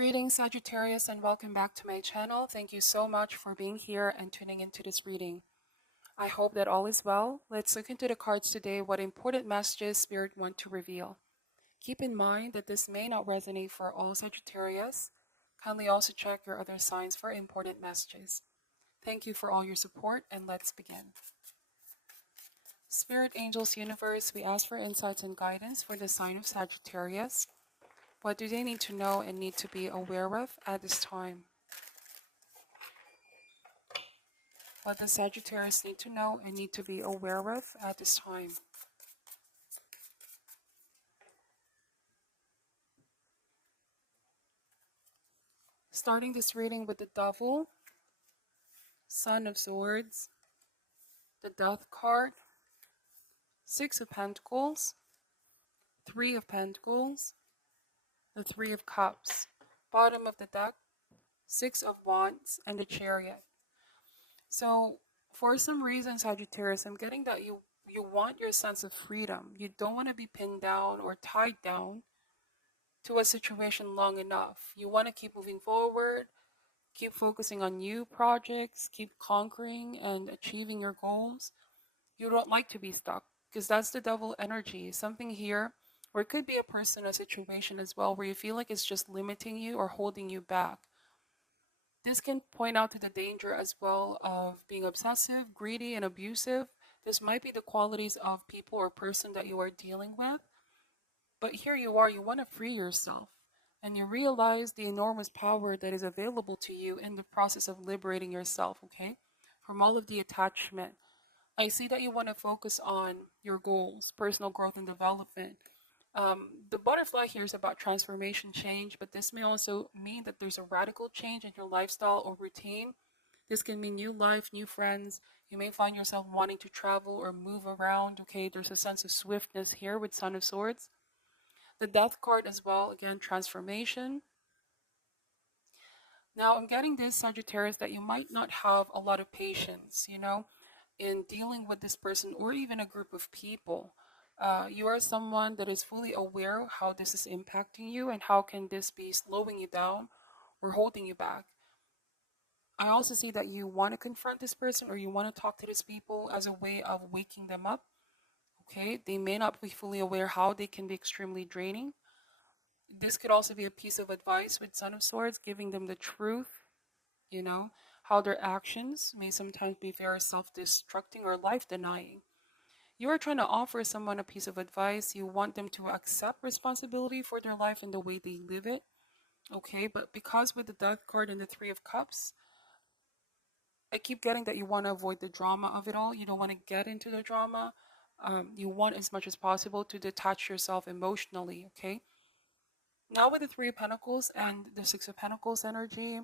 Greetings, Sagittarius, and welcome back to my channel. Thank you so much for being here and tuning into this reading. I hope that all is well. Let's look into the cards today, what important messages Spirit want to reveal. Keep in mind that this may not resonate for all Sagittarius. Kindly also check your other signs for important messages. Thank you for all your support, and let's begin. Spirit, Angels, Universe, we ask for insights and guidance for the sign of Sagittarius. What do they need to know and need to be aware of at this time? What does Sagittarius need to know and need to be aware of at this time? Starting this reading with the Devil, Son of Swords, the Death card, Six of Pentacles, Three of Pentacles, the Three of Cups, bottom of the deck, Six of Wands, and the Chariot. So, for some reason, Sagittarius, I'm getting that you want your sense of freedom. You don't want to be pinned down or tied down to a situation long enough. You want to keep moving forward, keep focusing on new projects, keep conquering and achieving your goals. You don't like to be stuck because that's the Devil energy. Something here, or it could be a person, a situation as well, where you feel like it's just limiting you or holding you back. This can point out to the danger as well of being obsessive, greedy, and abusive. This might be the qualities of people or person that you are dealing with. But here you are, you want to free yourself. And you realize the enormous power that is available to you in the process of liberating yourself, okay? From all of the attachment. I see that you want to focus on your goals, personal growth and development. The butterfly here is about transformation, change, but this may also mean that there's a radical change in your lifestyle or routine. This can mean new life, new friends. You may find yourself wanting to travel or move around, okay? There's a sense of swiftness here with Son of Swords. The Death card as well, again, transformation. Now, I'm getting this, Sagittarius, that you might not have a lot of patience, in dealing with this person or even a group of people. You are someone that is fully aware of how this is impacting you and how can this be slowing you down or holding you back. I also see that you want to confront this person or you want to talk to these people as a way of waking them up. Okay, they may not be fully aware how they can be extremely draining. This could also be a piece of advice with Son of Swords, giving them the truth, how their actions may sometimes be very self-destructing or life-denying. You are trying to offer someone a piece of advice. You want them to accept responsibility for their life and the way they live it. Okay, but because with the Death card and the Three of Cups, I keep getting that you want to avoid the drama of it all. You don't want to get into the drama. You want as much as possible to detach yourself emotionally, okay? Now with the Three of Pentacles and the Six of Pentacles energy,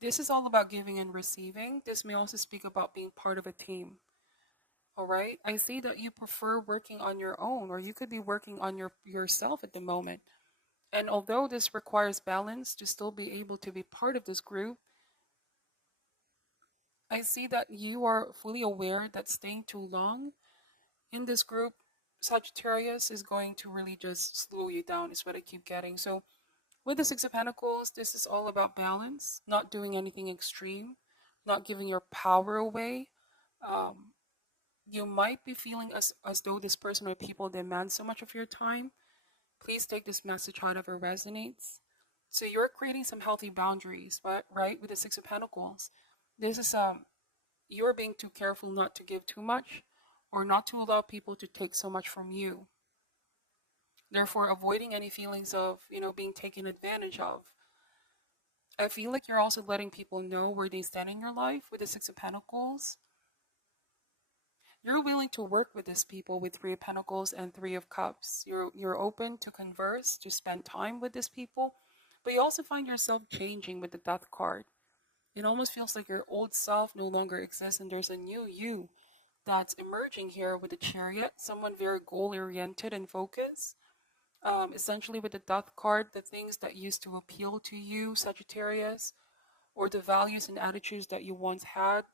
this is all about giving and receiving. This may also speak about being part of a team. All right. I see that you prefer working on your own, or you could be working on yourself at the moment. And although this requires balance to still be able to be part of this group, I see that you are fully aware that staying too long in this group, Sagittarius, is going to really just slow you down, is what I keep getting. So with the Six of Pentacles, this is all about balance, not doing anything extreme, not giving your power away. Um, you might be feeling as though this person or people demand so much of your time. Please take this message however resonates. So you're creating some healthy boundaries, right? With the Six of Pentacles, this is you're being too careful not to give too much, or not to allow people to take so much from you. Therefore, avoiding any feelings of being taken advantage of. I feel like you're also letting people know where they stand in your life with the Six of Pentacles. You're willing to work with these people with Three of Pentacles and Three of Cups. You're open to converse, to spend time with these people, but you also find yourself changing with the Death card. It almost feels like your old self no longer exists and there's a new you that's emerging here with the Chariot, someone very goal-oriented and focused. Essentially with the Death card, the things that used to appeal to you, Sagittarius, or the values and attitudes that you once had,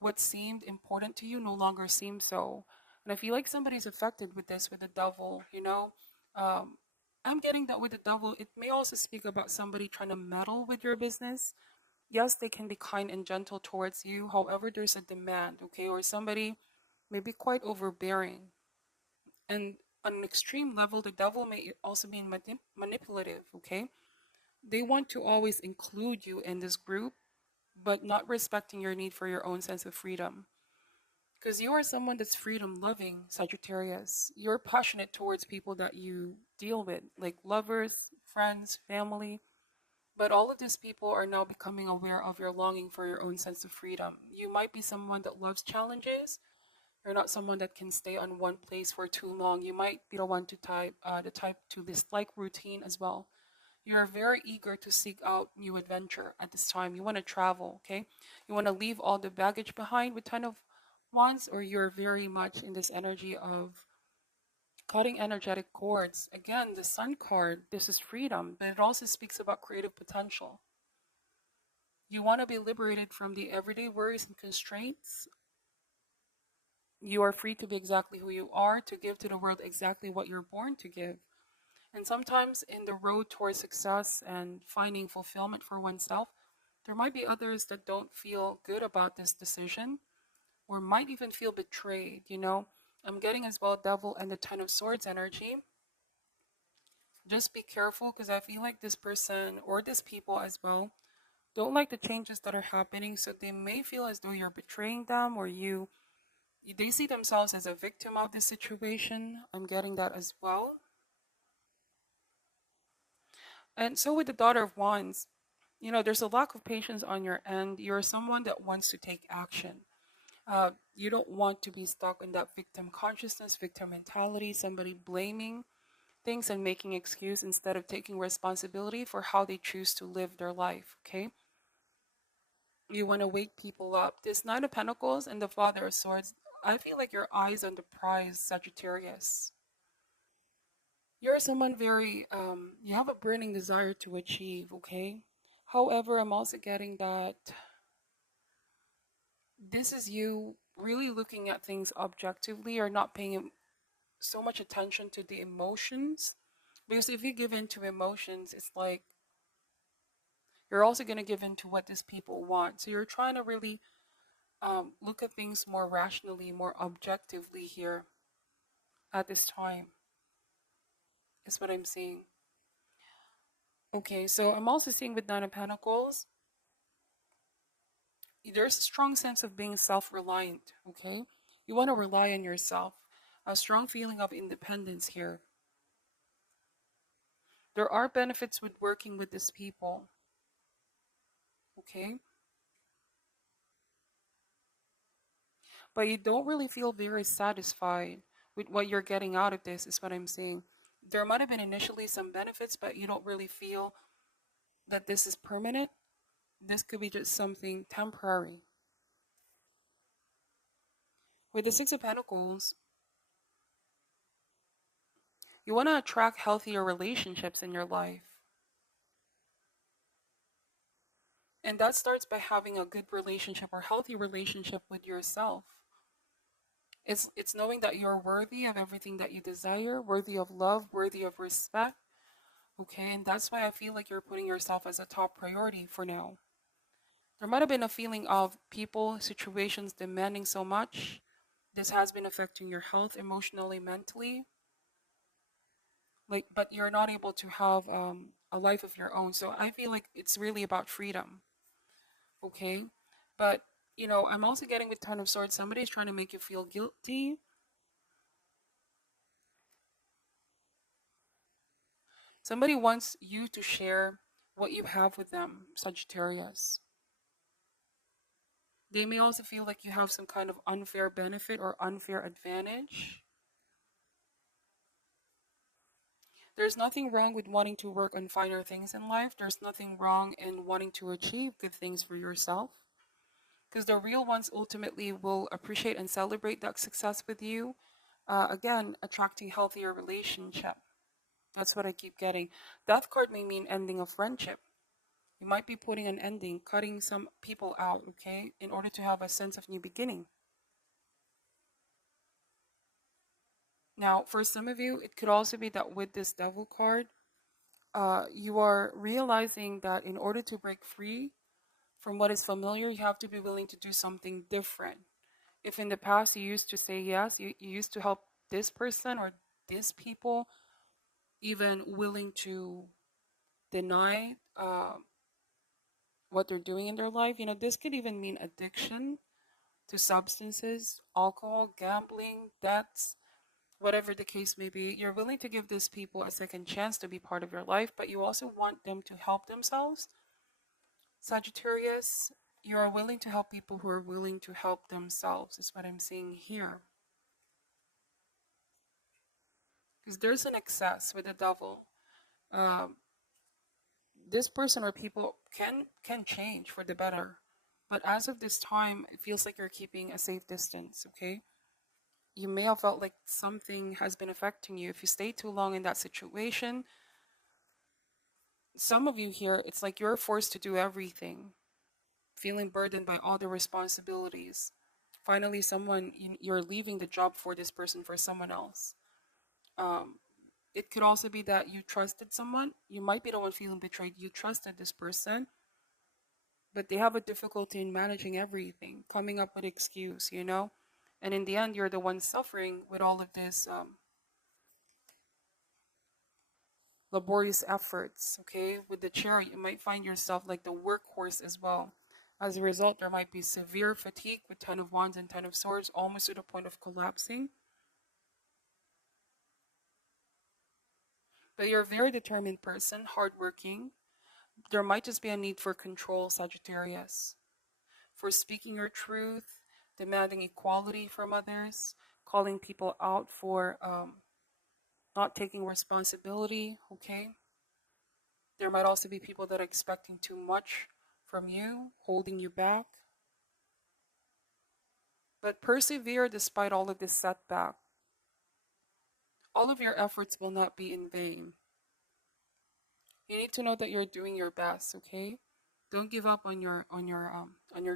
what seemed important to you no longer seems so. And I feel like somebody's affected with this, with the Devil, um, I'm getting that with the devil, it may also speak about somebody trying to meddle with your business. Yes, they can be kind and gentle towards you. However, there's a demand, okay? Or somebody may be quite overbearing. And on an extreme level, the devil may also be manipulative, okay? They want to always include you in this group, but not respecting your need for your own sense of freedom. Because you are someone that's freedom loving, Sagittarius. You're passionate towards people that you deal with, like lovers, friends, family. But all of these people are now becoming aware of your longing for your own sense of freedom. You might be someone that loves challenges. You're not someone that can stay on one place for too long. You might be the one to the type to dislike routine as well. You're very eager to seek out new adventure at this time. You want to travel, okay? You want to leave all the baggage behind with ton of wands, or you're very much in this energy of cutting energetic cords. Again, the Sun card, this is freedom, but it also speaks about creative potential. You want to be liberated from the everyday worries and constraints. You are free to be exactly who you are, to give to the world exactly what you're born to give. And sometimes in the road towards success and finding fulfillment for oneself, there might be others that don't feel good about this decision or might even feel betrayed, you know? I'm getting as well Devil and the Ten of Swords energy. Just be careful because I feel like this person or this people as well don't like the changes that are happening, so they may feel as though you're betraying them or they see themselves as a victim of this situation. I'm getting that as well. And so with the Daughter of Wands, there's a lack of patience on your end. You're someone that wants to take action. You don't want to be stuck in that victim consciousness, victim mentality, somebody blaming things and making excuse instead of taking responsibility for how they choose to live their life, okay? You want to wake people up. This Knight of Pentacles and the Father of Swords, I feel like your eyes on the prize, Sagittarius. You're someone very, you have a burning desire to achieve, okay? However, I'm also getting that this is you really looking at things objectively or not paying so much attention to the emotions. Because if you give in to emotions, it's like you're also going to give in to what these people want. So you're trying to really look at things more rationally, more objectively here at this time, is what I'm seeing. Okay, so I'm also seeing with Nine of Pentacles, there's a strong sense of being self-reliant, okay? You want to rely on yourself. A strong feeling of independence here. There are benefits with working with these people, okay? But you don't really feel very satisfied with what you're getting out of this, is what I'm saying. There might have been initially some benefits, but you don't really feel that this is permanent. This could be just something temporary. With the Six of Pentacles, you want to attract healthier relationships in your life. And that starts by having a good relationship or healthy relationship with yourself. It's knowing that you're worthy of everything that you desire, worthy of love, worthy of respect. Okay, and that's why I feel like you're putting yourself as a top priority for now. There might have been a feeling of people, situations demanding so much. This has been affecting your health emotionally, mentally. Like, but you're not able to have a life of your own. So I feel like it's really about freedom. Okay, but I'm also getting with Ten of Swords. Somebody's trying to make you feel guilty. Somebody wants you to share what you have with them, Sagittarius. They may also feel like you have some kind of unfair benefit or unfair advantage. There's nothing wrong with wanting to work on finer things in life. There's nothing wrong in wanting to achieve good things for yourself. Because the real ones ultimately will appreciate and celebrate that success with you. Again, attracting healthier relationship. That's what I keep getting. Death card may mean ending a friendship. You might be putting an ending, cutting some people out, okay, in order to have a sense of new beginning. Now, for some of you, it could also be that with this Devil card, you are realizing that in order to break free from what is familiar, you have to be willing to do something different. If in the past you used to say yes, you used to help this person or these people, even willing to deny what they're doing in their life. This could even mean addiction to substances, alcohol, gambling, debts, whatever the case may be. You're willing to give these people a second chance to be part of your life, but you also want them to help themselves. Sagittarius, you are willing to help people who are willing to help themselves, is what I'm seeing here. Because there's an excess with the devil. Um, this person or people can change for the better, but as of this time, it feels like you're keeping a safe distance. Okay, you may have felt like something has been affecting you. If you stay too long in that situation, some of you here, it's like you're forced to do everything, feeling burdened by all the responsibilities. Finally, you're leaving the job for this person for someone else. Um, it could also be that you trusted someone. You might be the one feeling betrayed. You trusted this person, but they have a difficulty in managing everything, coming up with excuse. And in the end, you're the one suffering with all of this laborious efforts. Okay, with the chariot, you might find yourself like the workhorse as well. As a result, there might be severe fatigue with Ten of Wands and Ten of Swords, almost to the point of collapsing. But you're a very determined person, hardworking. There might just be a need for control, Sagittarius, for speaking your truth, demanding equality from others, calling people out for not taking responsibility. Okay, there might also be people that are expecting too much from you, holding you back. But persevere despite all of this setback. All of your efforts will not be in vain. You need to know that you're doing your best, okay? Don't give up on your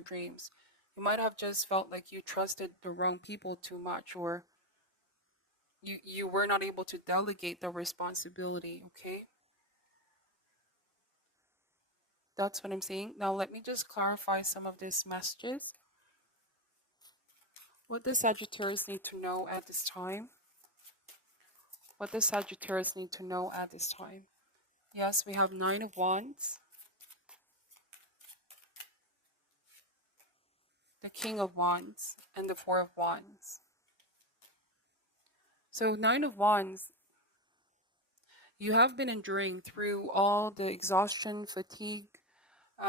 dreams. You might have just felt like you trusted the wrong people too much, or you were not able to delegate the responsibility, okay? That's what I'm saying. Now let me just clarify some of these messages. What does Sagittarius need to know at this time? What does Sagittarius need to know at this time? Yes, we have Nine of Wands, the King of Wands, and the Four of Wands. So Nine of Wands, you have been enduring through all the exhaustion, fatigue.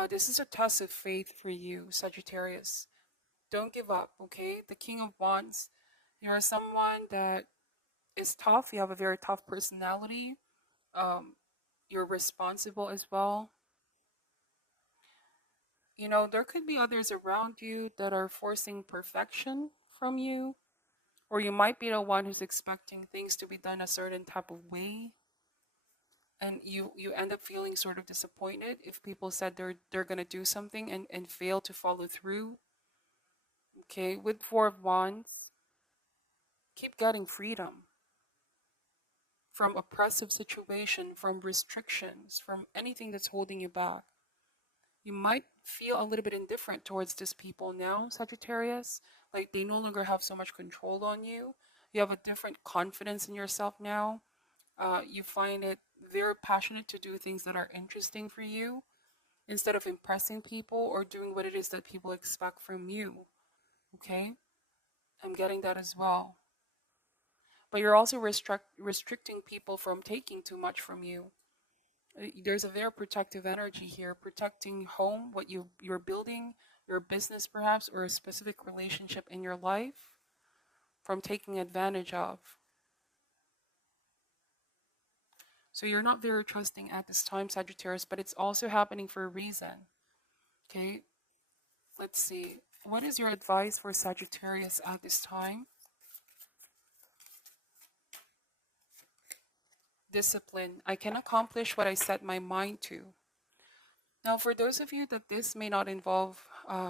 This is a test of faith for you, Sagittarius. Don't give up, okay? The King of Wands, you are someone that is tough. You have a very tough personality. Um, you're responsible as well. There could be others around you that are forcing perfection from you, or you might be the one who's expecting things to be done a certain type of way, and you end up feeling sort of disappointed if people said they're going to do something and fail to follow through. Okay, with Four of Wands, keep getting freedom from oppressive situation, from restrictions, from anything that's holding you back. You might feel a little bit indifferent towards these people now, Sagittarius. Like they no longer have so much control on you. You have a different confidence in yourself now. You find it very passionate to do things that are interesting for you instead of impressing people or doing what it is that people expect from you. Okay? I'm getting that as well. But you're also restricting people from taking too much from you. There's a very protective energy here, protecting home, what you're building, your business perhaps, or a specific relationship in your life from taking advantage of. So you're not very trusting at this time, Sagittarius, but it's also happening for a reason. Okay, let's see. What is your advice for Sagittarius at this time? Discipline. I can accomplish what I set my mind to. Now, for those of you that this may not involve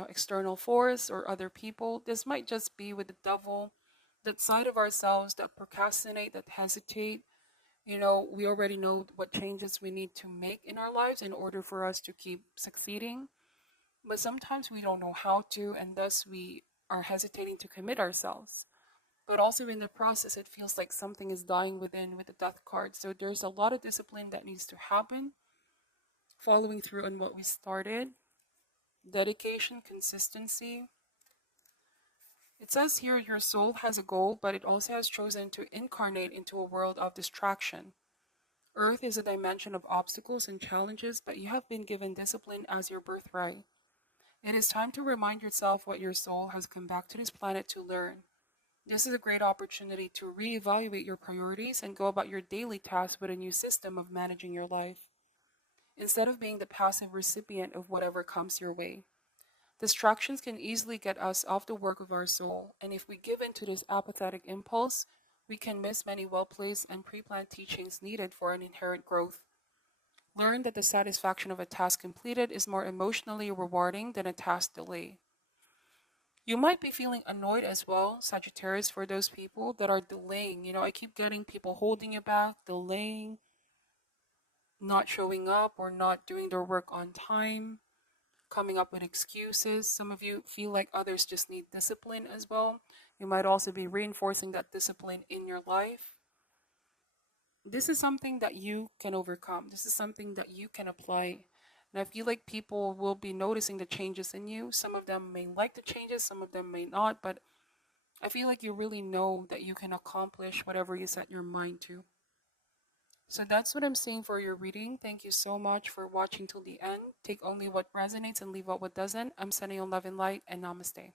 external force or other people, this might just be with the devil, that side of ourselves that procrastinate, that hesitate, We already know what changes we need to make in our lives in order for us to keep succeeding. But sometimes we don't know how to, and thus we are hesitating to commit ourselves. But also in the process, it feels like something is dying within with the death card. So there's a lot of discipline that needs to happen, following through on what we started, dedication, consistency. It says here your soul has a goal, but it also has chosen to incarnate into a world of distraction. Earth is a dimension of obstacles and challenges, but you have been given discipline as your birthright. It is time to remind yourself what your soul has come back to this planet to learn. This is a great opportunity to reevaluate your priorities and go about your daily tasks with a new system of managing your life, instead of being the passive recipient of whatever comes your way. Distractions can easily get us off the work of our soul, and if we give in to this apathetic impulse, we can miss many well-placed and pre-planned teachings needed for an inherent growth. Learn that the satisfaction of a task completed is more emotionally rewarding than a task delay. You might be feeling annoyed as well, Sagittarius, for those people that are delaying. I keep getting people holding it back, delaying, not showing up, or not doing their work on time, coming up with excuses. Some of you feel like others just need discipline as well. You might also be reinforcing that discipline in your life. This is something that you can overcome. This is something that you can apply. And I feel like people will be noticing the changes in you. Some of them may like the changes, some of them may not, but I feel like you really know that you can accomplish whatever you set your mind to. So that's what I'm seeing for your reading. Thank you so much for watching till the end. Take only what resonates and leave out what doesn't. I'm sending you love and light, and namaste.